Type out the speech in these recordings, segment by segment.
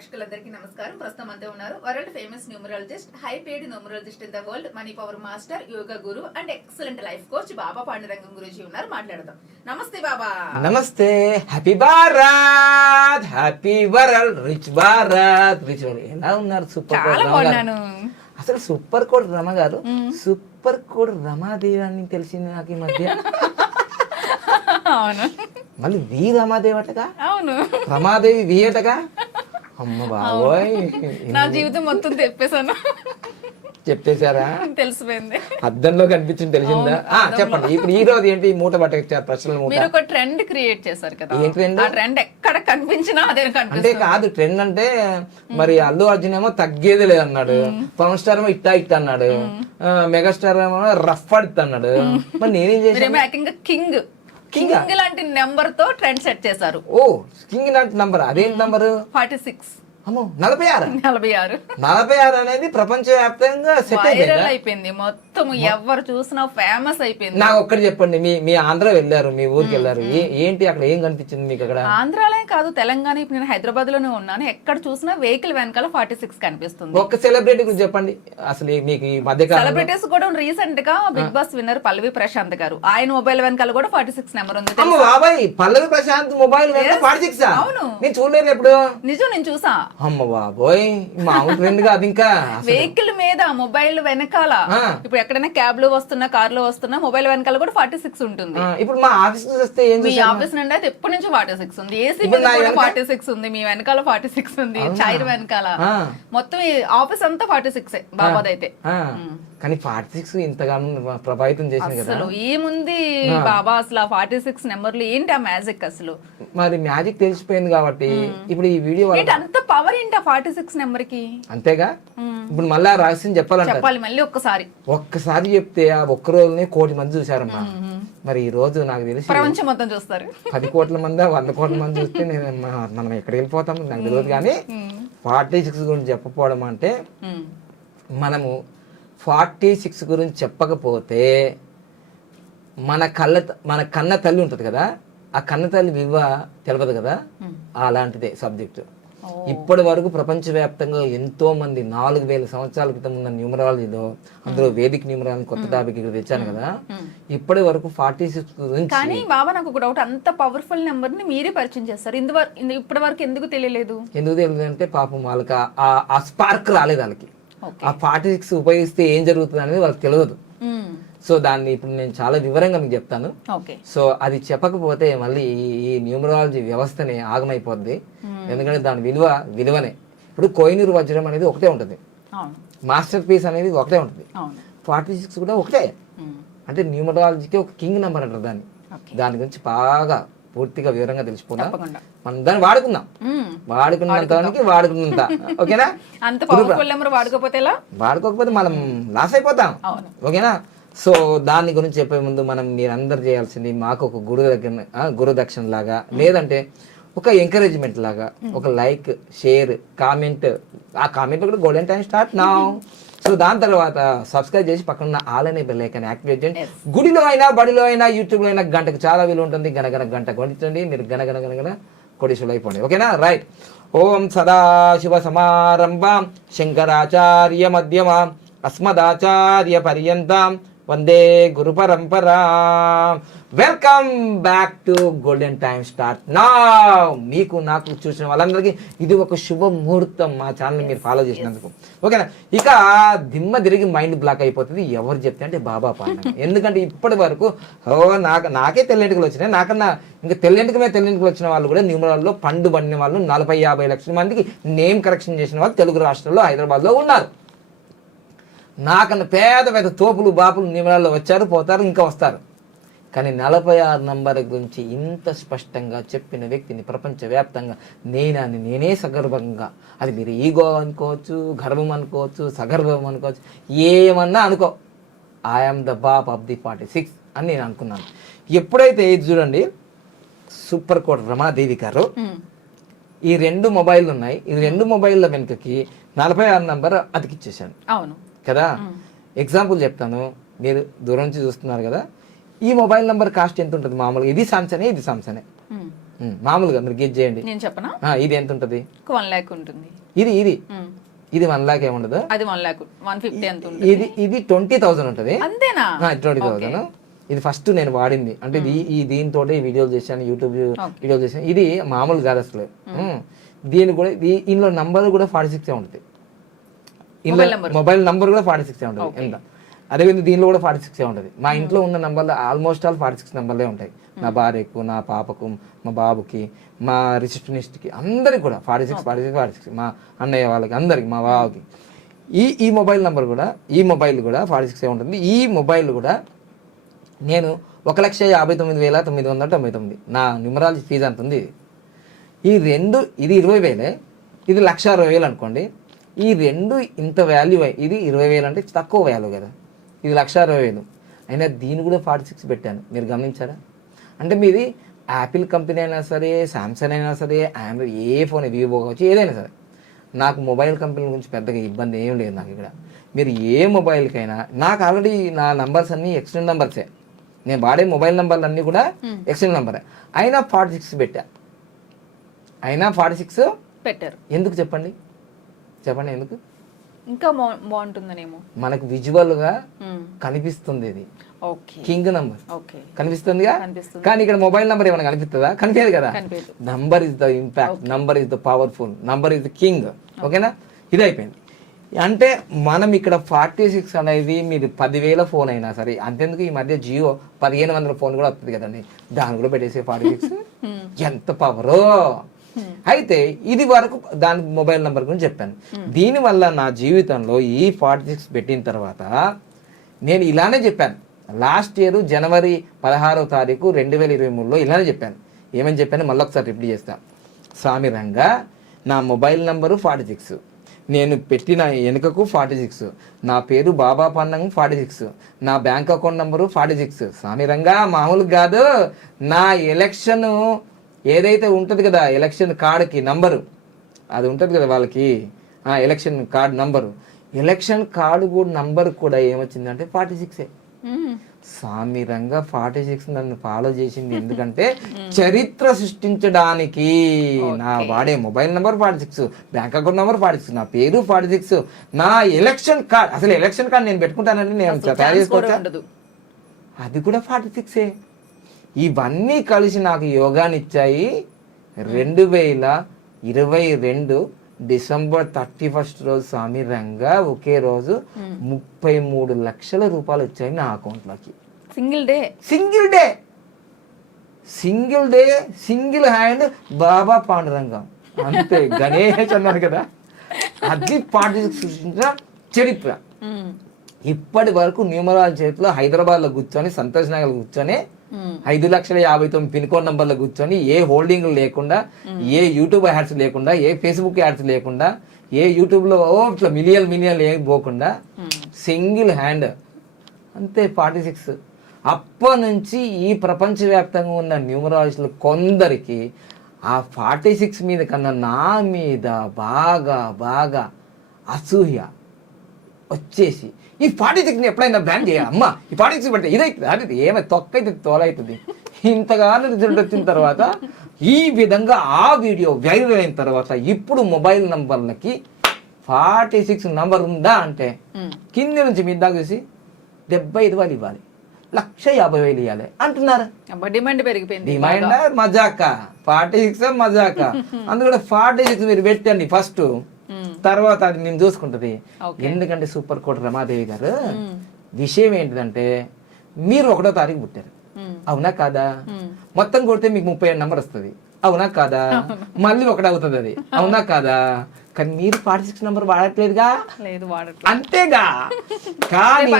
ప్రేక్షకులందరికీ నమస్కారం. ప్రస్తుతం అంతే ఉన్నారు world famous numerologist, high paid numerologist in the world, money power master, yoga guru and excellent life coach Baba Pandurangam గురించి ఉన్నారు. మాట్లాడదాం. నమస్తే బాబా. నమస్తే. Happy Bharat, happy world, rich Bharat, rich world. ఎలా ఉన్నారు? సూపర్ కోడ్ రమ గారు. అసలు సూపర్ కోడ్ రమ గారు, సూపర్ కోడ్ రమాదేవి అని తెలిసింది నాకు ఈ మధ్య. అవును, మళ్ళీ వి రమాదేవి అటగా. అవును, రమాదేవి వి అటగా. అమ్మ బాబోయ్, నా జీవితం మొత్తం తెప్పేశాను. చెప్పేశారా? తెలిసిపోయింది. అద్దంలో కనిపించింది, తెలిసిందా? చెప్పండి. ఇప్పుడు ఈ రోజు ఏంటి మూట పట్టేచ్చారు ప్రశ్నలు? మీరు ఒక ట్రెండ్ క్రియేట్ చేశారు కదా. ఏ ట్రెండ్? ఆ ట్రెండ్ ఎక్కడ కనిపించినా అదే అంటే కనిపిస్తుంది. కాదు, ట్రెండ్ అంటే మరి అల్లు అర్జున్ ఏమో తగ్గేది లేదు అన్నాడు, పవన్ స్టార్ ఏమో ఇట్టా అన్నాడు, మెగాస్టార్ ఏమో రఫ్ అడుతా అన్నాడు. మరి నేనేం చేశాను? కింగ్ లాంటి నెంబర్ తో ట్రెండ్ సెట్ చేశారు. ఓ, కింగ్ లాంటి నంబర్. అదేంటి నంబర్? 46. అమ్మో, 46. 46 46 అనేది ప్రపంచ వ్యాప్తంగా సెట్ అయిపోయింది. మొత్తం ఎవరు చూసినా ఫేమస్ అయిపోయింది. నాకు ఒక్కటి చెప్పండి, మీ ఆంధ్ర వెళ్ళారు, మీ ఊరికి వెళ్ళారు, ఏంటి అక్కడ ఏం కనిపించింది మీకు? అక్కడ ఆంధ్రాలే కాదు, తెలంగాణ. ఇప్పుడు నేను హైదరాబాద్ లోనే ఉన్నాను. ఎక్కడ చూసినా వెహికల్ వెనకాల 46 కనిపిస్తుంది. ఒక్క సెలబ్రిటీ గురించి చెప్పండి అసలు మీకు ఈ మధ్య కాలంలో. సెలబ్రిటీస్ కూడా రీసెంట్ గా బిగ్ బాస్ విన్నర్ పల్లవి ప్రశాంత్ గారు, ఆయన మొబైల్ వెనకాల కూడా 46 నెంబర్ ఉంది. అమ్మ బాబాయ్, పల్లవి ప్రశాంత్ మొబైల్ 46? అవును, నేను చూడలేదు ఎప్పుడు. నిజం, నేను చూసా. అమ్మ బాబోయ్, మామూలు ట్రెండ్ కాదు ఇంకా. వెహికల్ మీద మొబైల్ వెనకాల, ఇప్పుడు ఎక్కడైనా క్యాబ్ లో వస్తున్నా, కార్ లో వస్తున్నా, మొబైల్ వెనకాల కూడా 46 ఉంటుంది. ఇప్పుడు మా ఆఫీస్ వస్తే ఏం మీ ఆఫీస్ నుండి అయితే ఎప్పటి నుంచి 46 ఉంది. ఏసీ మీద కూడా 46 ఉంది, మీ వెనకాల 46 ఉంది, చైర్ వెనకాల మొత్తం ఆఫీస్ అంతా 46 బాబాదైతే. కానీ 46 ఇంతగానో ప్రభావితం చేసింది కదా. అసలు ఏముంది బాబా, అసలు 46 నెంబర్లు ఏంటి ఆ మ్యాజిక్? అసలు మరి మ్యాజిక్ తెలిసిపోయింది కాబట్టి ఇప్పుడు ఈ వీడియో అంత పవర్ ఏంటి ఆ 46 నెంబర్ కి? అంతేగా. ఇప్పుడు మళ్ళీ ఆ రహస్యం చెప్పాలి మళ్ళీ ఒక్కసారి చెప్తే ఆ ఒక్క రోజునే 1 కోటి మంది చూసారమ్మా. మరి ఈ రోజు నాకు తెలిసి ప్రపంచం మొత్తం చూస్తారు. 10 కోట్ల మంది 100 కోట్ల మంది చూస్తే మనం ఎక్కడికి వెళ్ళిపోతాం నాకు తెలియదు. కానీ 46 గురించి చెప్పకపోవడం అంటే, మనము 46 గురించి చెప్పకపోతే మన కన్న తల్లి ఉంటుంది కదా, ఆ కన్న తల్లి విలువ తెలియదు కదా. అలాంటిదే సబ్జెక్టు. ఇప్పటి వరకు ప్రపంచవ్యాప్తంగా ఎంతో మంది 4000 సంవత్సరాల క్రితం ఉన్న న్యూమరాలజీలో, అందులో వేదిక న్యూమరాలజీ కొత్త టాపిక్ ఇక్కడ తెచ్చాను కదా, ఇప్పటి వరకు 46 గురించి. కానీ బాబా, నాకు ఒక డౌట్, అంత పవర్ఫుల్ నెంబర్ ని మీరే పరిచయం చేస్తారు, ఇప్పటి వరకు ఎందుకు తెలియలేదు? ఎందుకు తెలియదు అంటే పాపం వాళ్ళకి ఆ స్పార్క్ రాలేదు వాళ్ళకి. ఆ 46 ఉపయోగిస్తే ఏం జరుగుతుంది అనేది వాళ్ళకి తెలియదు. సో దాన్ని ఇప్పుడు నేను చాలా వివరంగా మీకు చెప్తాను. సో అది చెప్పకపోతే మళ్ళీ ఈ న్యూమరాలజీ వ్యవస్థని ఆగమైపోద్ది. ఎందుకంటే దాని విలువనే. ఇప్పుడు కోహినూరు వజ్రం అనేది ఒకటే ఉంటుంది, మాస్టర్ పీస్ అనేది ఒకటే ఉంటుంది, 46 కూడా ఒకటే. అంటే న్యూమరాలజీకి ఒక కింగ్ నెంబర్ అంటారు దాన్ని. దాని గురించి బాగా పూర్తిగా వివరంగా తెలిసిపోతాం. మనం దాన్ని వాడుకున్నంత వాడుకున్నంత. ఓకేనా? వాడుకోకపోతే మనం లాస్ అయిపోతాం. ఓకేనా? సో దాని గురించి చెప్పే ముందు మీరందరూ చేయాల్సింది, మాకు ఒక గురుదక్షిణ లాగా, లేదంటే ఒక ఎంకరేజ్మెంట్ లాగా ఒక లైక్, షేర్, కామెంట్. ఆ కామెంట్ కూడా golden time start now. So దాని తర్వాత సబ్స్క్రైబ్ చేసి పక్కన ఆల్ అనే బెల్ ఐకాన్ యాక్టివేట్ చేయండి. గుడిలో అయినా, బడిలో అయినా, యూట్యూబ్లో అయినా గంటకు చాలా విలువ ఉంటుంది. గంట కొనిచ్చండి, మీరు గనగన కొడిసులు అయిపోండి. ఓకేనా? రైట్. ఓం సదాశివ సమారంభాం శంకరాచార్య మధ్యమాం అస్మదాచార్య పర్యంతం వందే గురు పరంపరా. Welcome back to golden time start నా. మీకు నాకు చూసిన వాళ్ళందరికీ ఇది ఒక శుభ ముహూర్తం, మా ఛానల్ మీరు ఫాలో చేసినందుకు. ఓకేనా? ఇక దిమ్మ తిరిగి మైండ్ బ్లాక్ అయిపోతుంది ఎవరు చెప్తే అంటే బాబా పాండురంగం. ఎందుకంటే ఇప్పటి వరకు నాకే తెల్లెంటుకలు వచ్చినాయి, నాకన్నా ఇంకా తెల్లెంటుకలు వచ్చిన వాళ్ళు కూడా న్యూమరాల్లో పండు పడిన వాళ్ళు 40-50 లక్షల మందికి నేమ్ కరెక్షన్ చేసిన వాళ్ళు తెలుగు రాష్ట్రాల్లో, హైదరాబాద్లో ఉన్నారు. నాకన్నా పెద్ద తోపులు బాపులు న్యూమరాల్లో వచ్చారు, పోతారు, ఇంకా వస్తారు. కానీ 46 నంబర్ గురించి ఇంత స్పష్టంగా చెప్పిన వ్యక్తిని ప్రపంచవ్యాప్తంగా నేనే సగర్వంగా, అది మీరు ఈగో అనుకోవచ్చు, గర్వం అనుకోవచ్చు, సగర్వం అనుకోవచ్చు, ఏమన్నా అనుకో, ఐఎమ్ ద బాప్ ఆఫ్ ది 46 అని నేను అనుకున్నాను. ఎప్పుడైతే ఇది చూడండి, సూపర్ కోడ్ రమాదేవి గారు ఈ 2 మొబైల్ ఉన్నాయి, ఈ 2 మొబైల్ల వెనుకకి 46 నంబర్ అతికిచ్చేసాను. అవును కదా. ఎగ్జాంపుల్ చెప్తాను, మీరు దూరం నుంచి చూస్తున్నారు కదా. ఈ మొబైల్ నంబర్ కాస్ట్ ఎంత ఉంటుంది మామూలుగా? ఇది సామ్సంగ్, ఇది సామ్సంగ్. మామూలుగా మీరు గెజ్ చేయండి. నేను చెప్పనా? ఇది ఎంత ఉంటుంది? 1 lakh ఉంటుంది. ఇది ఇది 1 lakh ఏముండదు, అది 1 lakh 150 ఎంత ఉంటుంది? ఇది 20,000 ఉంటుంది. అంతేనా? 20,000. ఇది ఫస్ట్ నేను వాడింది అంటే దీంతో వీడియోలు చేశాను, యూట్యూబ్ వీడియోలు చేశాను. ఇది మామూలు కాదు అసలు. దీని కూడా ఇందులో నంబర్ కూడా 46 ఉంటుంది. మొబైల్ నంబర్ కూడా 46 ఉంటుంది. ఎంత అదేవిధంగా దీనిలో కూడా 46 ఉంటుంది. మా ఇంట్లో ఉన్న నంబర్లు ఆల్మోస్ట్ ఆల్ 46 నంబర్లే ఉంటాయి. నా భార్యకు, నా పాపకు, మా బాబుకి, మా రిసెప్షనిస్ట్కి, అందరికి కూడా 46, మా అన్నయ్య వాళ్ళకి, అందరికి, మా బావకి. ఈ మొబైల్ నంబర్ కూడా, ఈ మొబైల్ కూడా 46 ఉంటుంది. ఈ మొబైల్ కూడా నేను 1,59,999 నా న్యూమరాలజీ ఫీజు అంత ఉంది. ఈ రెండు, ఇది 20,000, ఇది 1,60,000 అనుకోండి. ఈ రెండు ఇంత వాల్యూ, ఇది 20,000 అంటే తక్కువ వాల్యూ కదా, ఇది 1,60,000. అయినా దీన్ని కూడా 46 పెట్టాను. మీరు గమనించారా? అంటే మీది యాపిల్ కంపెనీ అయినా సరే, శాంసంగ్ అయినా సరే, ఆండ్రాయిడ్ ఏ ఫోన్, వివో కావచ్చు, ఏదైనా సరే, నాకు మొబైల్ కంపెనీ గురించి పెద్దగా ఇబ్బంది ఏం లేదు నాకు ఇక్కడ. మీరు ఏ మొబైల్కైనా, నాకు ఆల్రెడీ నా నంబర్స్ అన్నీ ఎక్స్టెండ్ నంబర్సే, నేను వాడే మొబైల్ నంబర్లు అన్నీ కూడా ఎక్స్టెండ్ నంబరే. అయినా 46 పెట్టా. అయినా 46 పెట్టారు. ఎందుకు చెప్పండి ఎందుకు? ఇంకా బాగుంటుందనేమో, మనకు విజువల్ గా కనిపిస్తుంది. ఇది కింగ్ నంబర్ కనిపిస్తుందిగా, కానీ ఇక్కడ మొబైల్ నంబర్ ఏమైనా కనిపిస్తుందా? కనిపించదు కదా. Number is the impact, number is the powerful, number is the king. ఓకేనా? ఇది అయిపోయింది. అంటే మనం ఇక్కడ 46 అనేది మీరు 10,000 ఫోన్ అయినా సరే, అంతెందుకు ఈ మధ్య జియో 1,500 ఫోన్ కూడా వస్తుంది కదండి, దాన్ని కూడా పెట్టేసి 46 ఎంత పవరో. అయితే ఇది వరకు దాని మొబైల్ నెంబర్ గురించి చెప్పాను. దీనివల్ల నా జీవితంలో ఈ 46 పెట్టిన తర్వాత నేను ఇలానే చెప్పాను. లాస్ట్ ఇయర్ జనవరి 16వ తారీఖు 2023లో ఇలానే చెప్పాను. ఏమని చెప్పాను మళ్ళీ ఒకసారి రిపీట్ చేస్తాను. సామిరంగా నా మొబైల్ నంబరు 46, నేను పెట్టిన వెనుకకు 46, నా పేరు బాబా పన్నం 46, నా బ్యాంక్ అకౌంట్ నంబరు 46. సామిరంగా మామూలు కాదు, నా ఎలక్షన్ ఏదైతే ఉంటుంది కదా, ఎలక్షన్ కార్డుకి నంబరు అది ఉంటుంది కదా వాళ్ళకి, election card number, election card కూడా నంబర్ కూడా ఏమొచ్చిందంటే 46. సామిరంగా 46 నన్ను ఫాలో చేసింది ఎందుకంటే చరిత్ర సృష్టించడానికి. నా వాడే mobile number 46, bank account number 46, నా పేరు 46, నా ఎలక్షన్ కార్డ్, అసలు ఎలక్షన్ కార్డ్ నేను పెట్టుకుంటానండి, నేను తయారు చేసుకోవచ్చా, అది కూడా 46. ఇవన్నీ కలిసి నాకు యోగాని ఇచ్చాయి. 2022 డిసెంబర్ 31 రోజు సామిరంగా ఒకే రోజు 33 లక్షల రూపాయలు వచ్చాయి నా అకౌంట్లోకి. సింగిల్ డే సింగిల్ హ్యాండ్ బాబా పాండురంగం, అంతే. గణేష్ అన్నారు కదా, అది సృష్టించిన చరిత్ర. ఇప్పటి వరకు న్యూమరాలజీ చేతిలో హైదరాబాద్ లో కూర్చొని, సంతోష్ నగర్ కూర్చొని, 5,59,000 పిన్ కోడ్ నంబర్లో కూర్చొని, ఏ హోల్డింగ్ లేకుండా, ఏ యూట్యూబ్ యాడ్స్ లేకుండా, ఏ ఫేస్బుక్ యాడ్స్ లేకుండా, ఏ యూట్యూబ్ లో ఇట్లా మిలియన్ ఏం పోకుండా సింగిల్ హ్యాండ్ అంతే 46. అప్పటి నుంచి ఈ ప్రపంచవ్యాప్తంగా ఉన్న న్యూమరాలజీలు కొందరికి ఆ 46 మీద కన్నా నా మీద బాగా అసూయ వచ్చేసి ఈ 46ని ఎప్పుడైనా బ్యాన్ చేయాలి, అమ్మా ఈ 46 పెడితే ఇదైతుంది, అది ఏమైనా తొక్కైతే తోలైతుంది. ఇంతగానో రిజల్ట్ వచ్చిన తర్వాత ఈ విధంగా ఆ వీడియో వైరల్ అయిన తర్వాత ఇప్పుడు మొబైల్ నంబర్లకి 46 నంబర్ ఉందా అంటే కింది నుంచి మీద దాకా చూసి 75,000 ఇవ్వాలి, 1,50,000 ఇవ్వాలి అంటున్నారు. డిమాండ్ పెరిగిపోయింది. డిమాండ్ మజాక 46 మజాక. అందులో 46 మీరు పెట్టండి ఫస్ట్, తర్వాత అది నేను చూసుకుంటది. ఎందుకంటే సూపర్ కోట రమాదేవి గారు విషయం ఏంటిదంటే, మీరు 1వ తారీఖు పుట్టారు, అవునా కాదా? మొత్తం కొడితే మీకు 37 నంబర్ వస్తుంది, అవునా కాదా? మళ్ళీ 1 అవుతుంది, అది అవునా కాదా? కానీ మీరు 46 నంబర్ వాడట్లేదుగా, అంతేగా. కానీ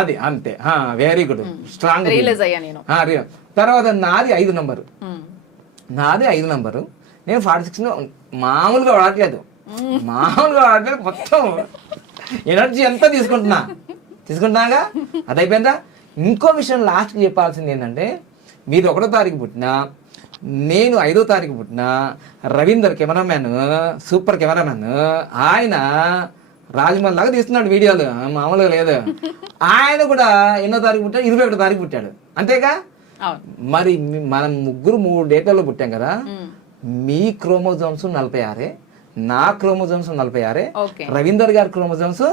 అది అంతే, వెరీ గుడ్, స్ట్రాంగ్. తర్వాత నాది 5 నంబరు, నేను 46 మామూలుగా వాడట్లేదు, మొత్తం ఎనర్జీ అంతా తీసుకుంటున్నాగా. అది అయిపోయిందా? ఇంకో విషయం లాస్ట్కి చెప్పాల్సింది ఏంటంటే, మీరు 1వ తారీఖు పుట్టినా, నేను 5వ తారీఖు పుట్టినా, రవీందర్ కెమెరామ్యాన్, సూపర్ కెమెరామ్యాన్, ఆయన రాజమౌళి లాగా తీస్తున్నాడు వీడియోలు, మామూలుగా లేదు. ఆయన కూడా ఎన్నో తారీఖు పుట్టాడు, 21వ తారీఖు పుట్టాడు, అంతేగా. అవును. మరి మనం ముగ్గురు 3 డేటాలో పుట్టాం కదా, మీ క్రోమోజోమ్స్ 46, నా క్రోమోజోమ్స్ 46, ఓకే. రవీందర్ గారి క్రోమోజోమ్స్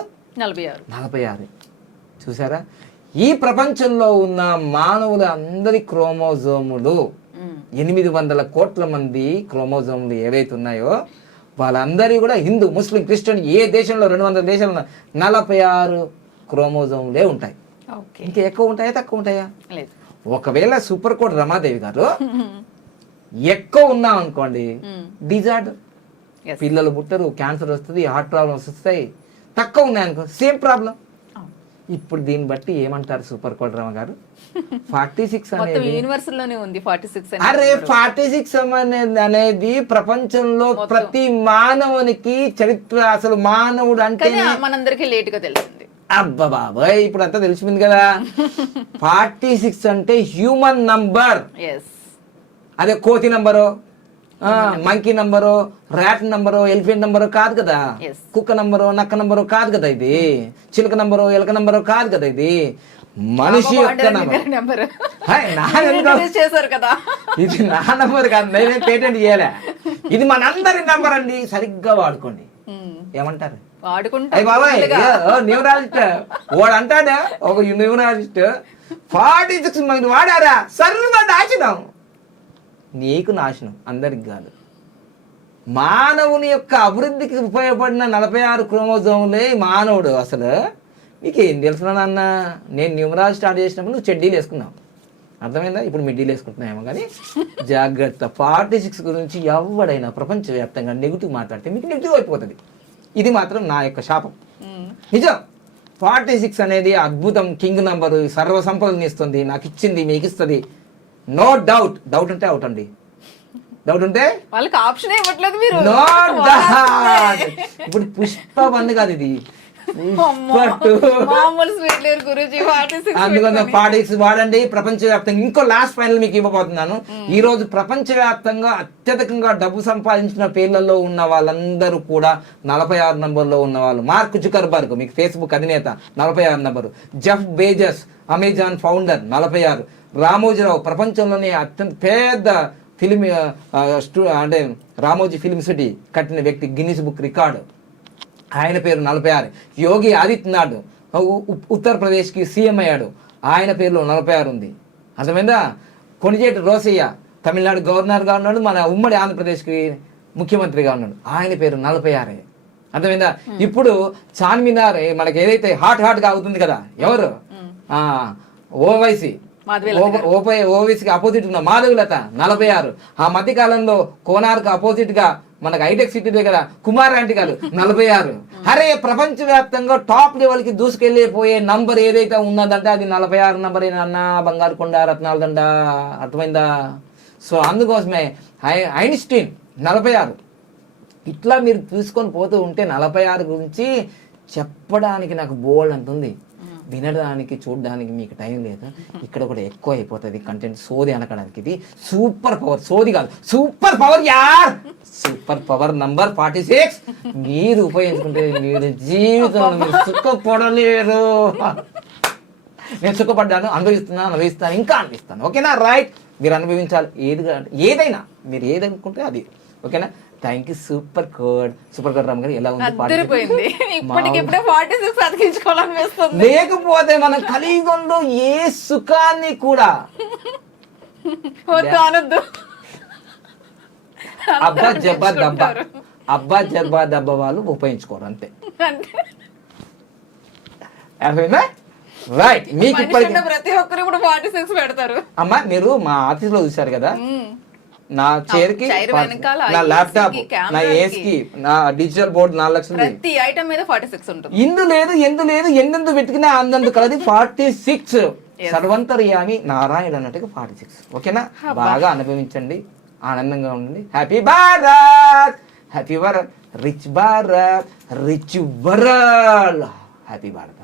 46. చూసారా, ఈ ప్రపంచంలో ఉన్న మానవుల అందరి క్రోమోజోములు 800 కోట్ల మంది క్రోమోజోములు ఏవైతే ఉన్నాయో వాళ్ళందరి కూడా హిందూ, ముస్లిం, క్రిస్టియన్ ఏ దేశంలో 200 దేశాల్లో 46 క్రోమోజోములే ఉంటాయి. ఇంకా ఎక్కువ ఉంటాయా తక్కువ ఉంటాయా? ఒకవేళ సూపర్ కోడ్ రమాదేవి గారు ఎక్కువ ఉన్నాం అనుకోండి, డిజార్డర్, పిల్లలు పుట్టరు, క్యాన్సర్ వస్తుంది, హార్ట్ ప్రాబ్లమ్స్ వస్తాయి. తక్కువ ఉన్నాయనుకో సేమ్ ప్రాబ్లం. ఇప్పుడు దీన్ని బట్టి ఏమంటారు సూపర్ కోడ్ రమ గారు? 46 అనేది యూనివర్సల్లోనే ఉంది. 46 అరే 46 అనేది ప్రపంచంలో ప్రతి మానవునికి చరిత్ర. అసలు మానవుడు అంటే మనందరికి లేట్ గా తెలిసింది. అబ్బా బాబాయ్, ఇప్పుడు అంతా తెలిసిపోయింది కదా. 46 అంటే హ్యూమన్ నంబర్. అదే కోతి number, monkey number, rat number, elephant number కాదు కదా. కుక్క నంబరు, నక్క నంబరు కాదు కదా. ఇది చిలుక నంబరు, ఎలక నంబరు కాదు కదా. ఇది మనిషి యొక్క నంబర్. చేశారు కదా, ఇది నా నంబర్ కాదు, నేనే పేటెంట్ చేయలే. ఇది మనందరి నంబర్ అండి. సరిగ్గా వాడుకోండి. ఏమంటారు? వాడుకుంటా బాబాయ్ న్యూరాలజిస్ట్ వాడు అంటాడా, ఒక న్యూరాలజిస్ట్ 46 మంది వాడారా సర్వ నాశనం. నీకు నాశనం, అందరికి కాదు. మానవుని యొక్క అభివృద్ధికి ఉపయోగపడిన 46 క్రోమోజోములే మానవుడు. అసలు నీకేం తెలుసు నాన్న? నేను న్యూమరాలజీ స్టార్ట్ చేసినప్పుడు నువ్వు చెడ్డీలు వేసుకున్నావు, అర్థమైందా? ఇప్పుడు మిడ్డీలు వేసుకుంటున్నాయేమో. కానీ జాగ్రత్త, 46 గురించి ఎవడైనా ప్రపంచవ్యాప్తంగా నెగిటివ్ మాట్లాడితే మీకు నెగిటివ్ అయిపోతుంది. ఇది మాత్రం నా యొక్క శాపం. నిజం. 46 అనేది అద్భుతం, కింగ్ నంబరు, సర్వ సంపదలు ఇస్తుంది, నాకు ఇచ్చింది, మీకు ఇస్తుంది. No doubt. డౌట్ ఉంటే అవుట్ అండి. డౌట్ ఉంటే వాళ్ళకి ఆప్షన్ ఇవ్వట్లేదు మీరు. No doubt. ఇప్పుడు పుష్ప 1 కాదు, ఇది అందుకని 46 వాడండి ప్రపంచవ్యాప్తంగా. ఇంకో లాస్ట్ ఫైనల్ మీకు ఇవ్వబోతున్నాను. ఈ రోజు ప్రపంచవ్యాప్తంగా అత్యధికంగా డబ్బు సంపాదించిన పేర్లలో ఉన్న వాళ్ళందరూ కూడా 46 నంబర్లో ఉన్న వాళ్ళు. మార్క్ జుకర్బర్గ్, మీకు ఫేస్బుక్ అధినేత, 46 number. Jeff Bezos, Amazon founder, 46. Ramoji Rao, ప్రపంచంలోనే అత్యంత పెద్ద ఫిలిం అంటే రామోజీ ఫిలిం సిటీ కట్టిన వ్యక్తి, గిన్నిస్ బుక్ రికార్డు, ఆయన పేరు 46. యోగి ఆదిత్యనాథ్ ఉత్తరప్రదేశ్కి సీఎం అయ్యాడు, ఆయన పేరులో 46 ఉంది. అర్థమైందా? కొణిజేటి రోసయ్య తమిళనాడు గవర్నర్గా ఉన్నాడు, మన ఉమ్మడి ఆంధ్రప్రదేశ్కి ముఖ్యమంత్రిగా ఉన్నాడు, ఆయన పేరు 46. అర్థమైందా? ఇప్పుడు చార్మినార్ మనకి ఏదైతే హాట్గా అవుతుంది కదా, ఎవరు? ఓవైసీ, ఓవైసీకి అపోజిట్ ఉన్న మాధవిలత 46. ఆ మధ్య కాలంలో కోనార్క్ అపోజిట్ గా మనకు హైటెక్ సిటీ దగ్గర కుమార్ ఆంటీ గారు 46. అరే ప్రపంచవ్యాప్తంగా టాప్ లెవెల్ కి దూసుకెళ్ళిపోయే నంబర్ ఏదైతే ఉన్నదంటే అది 46 నంబర్ అన్న, బంగారు కొండ, రత్నాల దండ. అర్థమైందా? సో అందుకోసమే ఐన్స్టీన్ 46. ఇట్లా మీరు తీసుకొని పోతూ ఉంటే 46 గురించి చెప్పడానికి నాకు బోల్డ్ అంత ఉంది. వినడానికి చూడడానికి మీకు టైం లేదు. ఇక్కడ కూడా ఎక్కువ అయిపోతుంది కంటెంట్. సోది అనకడానికి ఇది సూపర్ పవర్, సోది కాదు, సూపర్ పవర్ యార్. సూపర్ పవర్ నంబర్ 46 మీరు ఉపయోగించుకుంటే మీరు జీవితంలో మీరు సుఖపడలేరు. నేను సుఖపడ్డాను, అనుభవిస్తాను, ఇంకా అనిపిస్తాను. ఓకేనా? రైట్. మీరు అనుభవించాలి ఏదైనా మీరు ఏదనుకుంటే అది. ఓకేనా? Thank you. Super code Ram గారు ఎలా ఉంది? లేకపోతే మన కలియుగంలో ఏ సుఖాన్ని కూడా అబ్బా జబ్బా దబ్బ వాళ్ళు ఉపయోగించుకోరు అంతే. రైట్. మీకు ప్రతి ఒక్కరు ఇప్పుడు 46 పెడతారు. అమ్మా మీరు మా ఆఫీస్ లో చూసారు కదా, నా చైర్ కి, నా ల్యాప్టాప్, నా ఏస్ కి, నా డిజిటల్ బోర్డ్ 4 లక్షలు. ప్రతి ఐటమ్ మీద 46 ఉంటుంది. ఇందు లేదు ఎందు లేదు, ఎందెందు వెతికినా అందందు కలది 46. సర్వంతర్యామి నారాయణ అన్నట్టుగా 46. ఓకేనా? బాగా అనుభవించండి, ఆనందంగా ఉండండి. Happy Bharat, happy Bharat, rich Bharat, rich world, happy Bharat.